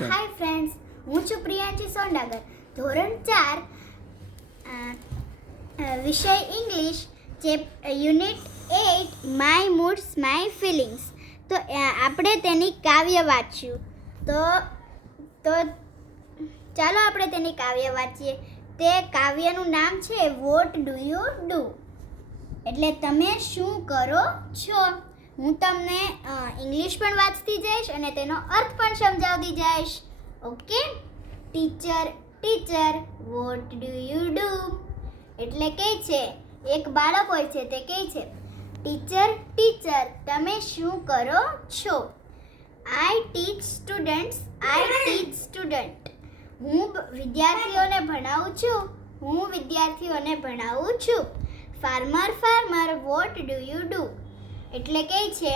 Hi friends, હું છું પ્રિયાંશી સોંડાગર. ધોરણ 4 વિષય English, unit 8 my moods my feelings. તો આપણે તેની કાવ્ય વાંચ્યું. તો ચાલો આપણે તેની કાવ્ય વાંચીએ. તે કાવ્યનું નામ છે વોટ ડુ યુ ડુ, એટલે તમે શું કરો છો. હું તમને ઇંગ્લિશ પણ વાંચતી જઈશ અને તેનો અર્થ પણ સમજાવતી જઈશ. Okay. Teacher teacher what do you do, એટલે કહે છે, એક બાળક હોય છે તે કહે છે, ટીચર ટીચર તમે શું કરો છો. આઈ ટીચ સ્ટુડન્ટ્સ, આઈ ટીચ સ્ટુડન્ટ. હું વિદ્યાર્થીઓને ભણાવું છું. Farmer farmer what do you do, એટલે કહે છે,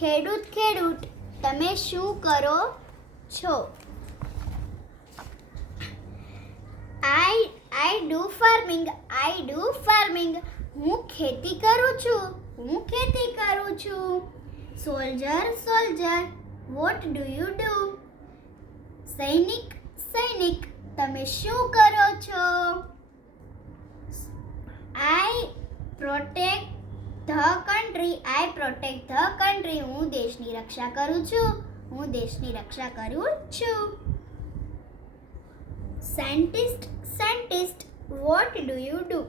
ખેડૂત ખેડૂત તમે શું કરો છો. આઈ ડુ ફાર્મિંગ હું ખેતી કરું છું. Soldier soldier what do you do, સૈનિક સૈનિક તમે શું કરો છો. આઈ પ્રોટેક્ટ ધ કન્ટ્રી હું દેશની રક્ષા કરું છું. Scientist what do you do,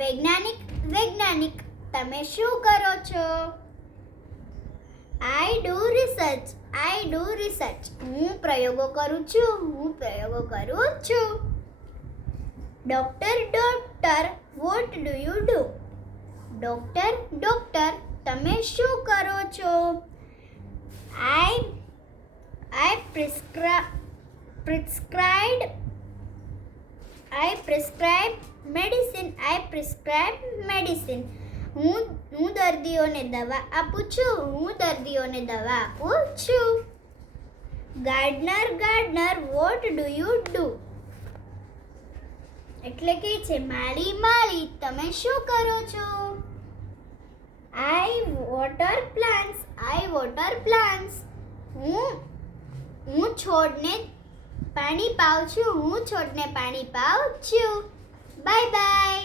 વૈજ્ઞાનિક તમે શું કરો છો. આઈ ડુ રિસર્ચ હું પ્રયોગો કરું છું. Doctor what do you do, doctor તમે શું કરો છો. આઈ પ્રિસ્ક્રાઇબ મેડિસિન હું દર્દીઓને દવા આપું છું. Gardener what do you do, એટલે કે છે, માળી તમે શું કરો છો. આઈ વોટર પ્લાન્ટ્સ હું છોડને પાણી પાઉં છું. Bye bye.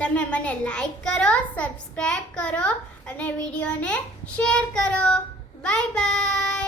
તમે મને લાઈક કરો, સબસ્ક્રાઇબ કરો અને વિડીયોને શેર કરો. Bye bye.